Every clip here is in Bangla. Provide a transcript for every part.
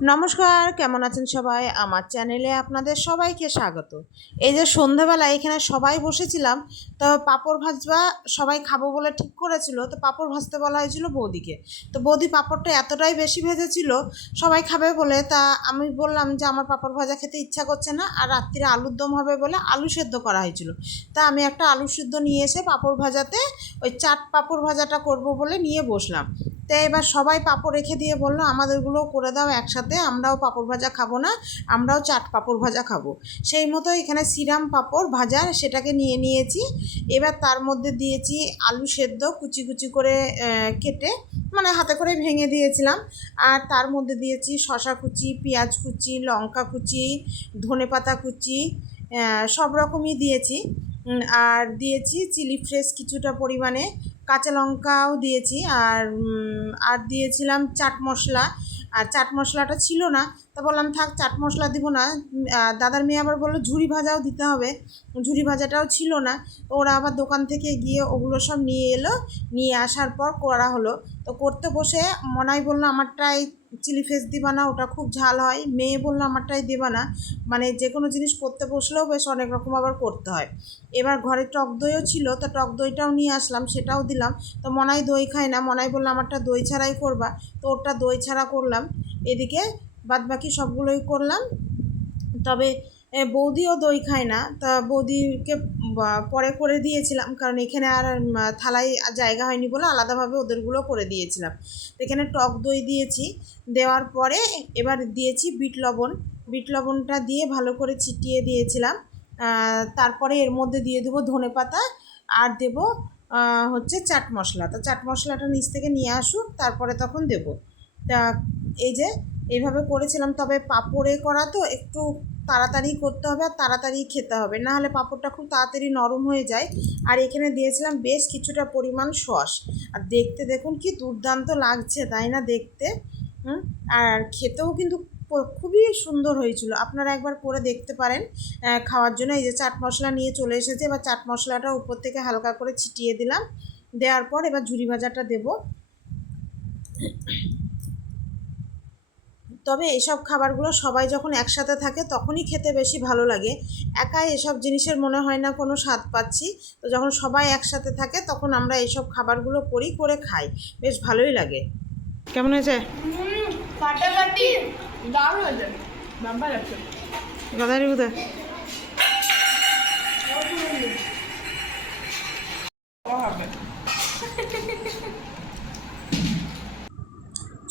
নমস্কার, কেমন আছেন সবাই? আমার চ্যানেলে আপনাদের সবাইকে স্বাগত। এই যে সন্ধ্যাবেলা এখানে সবাই বসেছিলাম, তো পাঁপড় ভাজবা সবাই খাবো বলে ঠিক করেছিল, তো পাঁপড় ভাজতে বলা হয়েছিল বৌদিকে। তো বৌদি পাঁপড়টা এতটাই বেশি ভেজেছিল সবাই খাবে বলে, তা আমি বললাম যে আমার পাঁপড় ভাজা খেতে ইচ্ছা করছে না, আর রাত্রিরে আলুর দম হবে বলে আলু সেদ্ধ করা হয়েছিল। তা আমি একটা আলু সেদ্ধ নিয়ে এসে পাঁপড় ভাজাতে ওই চাট পাঁপড় ভাজাটা করব বলে নিয়ে বসলাম। তো এবার সবাই পাঁপড় রেখে দিয়ে বললো আমাদেরগুলোও করে দাও একসাথে, আমরাও পাঁপড় ভাজা খাবো না, আমরাও চাট পাঁপড় ভাজা খাবো। সেই মতো এখানে শ্রীরাম পাঁপড় ভাজা সেটাকে নিয়ে নিয়েছি। এবার তার মধ্যে দিয়েছি আলু সেদ্ধ কুচি কুচি করে কেটে, মানে হাতে করে ভেঙে দিয়েছিলাম। আর তার মধ্যে দিয়েছি শসা কুচি, পেঁয়াজ কুচি, লঙ্কা কুচি, ধনেপাতা কুচি, সব রকমই দিয়েছি। আর দিয়েছি চিলি ফ্লেক্স কিছুটা পরিমাণে, কাঁচা লঙ্কাও দিয়েছি। আর দিয়েছিলাম চাট মশলা। আর চাট মশলাটা ছিল না, তো বললাম থাক চাট মশলা দিব না। দাদার মেয়ে আবার বললো ঝুরি ভাজাও দিতে হবে, ঝুরি ভাজাটাও ছিল না। তো ওরা আবার দোকান থেকে গিয়ে ওগুলো সব নিয়ে এলো, নিয়ে আসার পর করা হলো। তো করতে বসে মনাই বললো আমারটাই চিলি ফ্লেক্স দিবা না, ওটা খুব ঝাল হয়। মেয়ে বললো আমারটাই দেবা না। মানে যে কোনো জিনিস করতে বসলেও বেশ অনেক রকম আবার করতে হয়। এবার ঘরে টক দইও ছিল, তো টক দইটাও নিয়ে আসলাম, সেটাও দিলাম। তো মনাই দই খায় না, মনাই বললো আমারটা দই ছাড়াই করবা, তো ওরটা দই ছাড়া করলাম। এদিকে বাদবাকি সবগুলোই করলাম। তবে বৌদিও দই খায় না, তা বৌদিকে পরে করে দিয়েছিলাম, কারণ এখানে আর থালায় জায়গা হয়নি বলে আলাদাভাবে ওদেরগুলো করে দিয়েছিলাম। তো এখানে টক দই দিয়েছি, দেওয়ার পরে এবার দিয়েছি বিট লবণ। বিট লবণটা দিয়ে ভালো করে ছিটিয়ে দিয়েছিলাম। তারপরে এর মধ্যে দিয়ে দেবো ধনেপাতা, আর দেবো হচ্ছে চাট মশলা। তো চাট মশলাটা নিচ থেকে নিয়ে আসুক, তারপরে তখন দেবো। তা এই যে এইভাবে করেছিলাম। তবে পাঁপড়ে করা তো একটু তাড়াতাড়ি করতে হবে আর তাড়াতাড়ি খেতে হবে, না হলে পাঁপড়টা খুব তাড়াতাড়ি নরম হয়ে যায়। আর এখানে দিয়েছিলাম বেশ কিছুটা পরিমাণ সস। আর দেখতে দেখুন কি দুর্দান্ত লাগছে, তাই না দেখতে? আর খেতেও কিন্তু খুবই সুন্দর হয়েছিল। আপনারা একবার করে দেখতে পারেন খাওয়ার জন্য। এই যে চাট মশলা নিয়ে চলে এসেছে, এবার চাট মশলাটা উপর থেকে হালকা করে ছিটিয়ে দিলাম। দেওয়ার পর এবার ঝুরি ভাজাটা দেবো। তবে এইসব খাবারগুলো সবাই যখন একসাথে থাকে তখনই খেতে বেশি ভালো লাগে। একাই এসব জিনিসের মনে হয় না কোনো স্বাদ পাচ্ছি। তো যখন সবাই একসাথে থাকে তখন আমরা এইসব খাবারগুলো করে খাই, বেশ ভালোই লাগে। কেমন হয়েছে? ফাটাফাটি দারুণ হয়েছে, ব্যাপার আছে গদারি বুধা।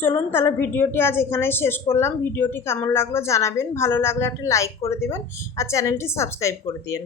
চলুন তাহলে ভিডিওটি আজ এখানেই শেষ করলাম। ভিডিওটি কেমন লাগলো জানাবেন, ভালো লাগলে একটা লাইক করে দেবেন আর চ্যানেলটি সাবস্ক্রাইব করে দিন।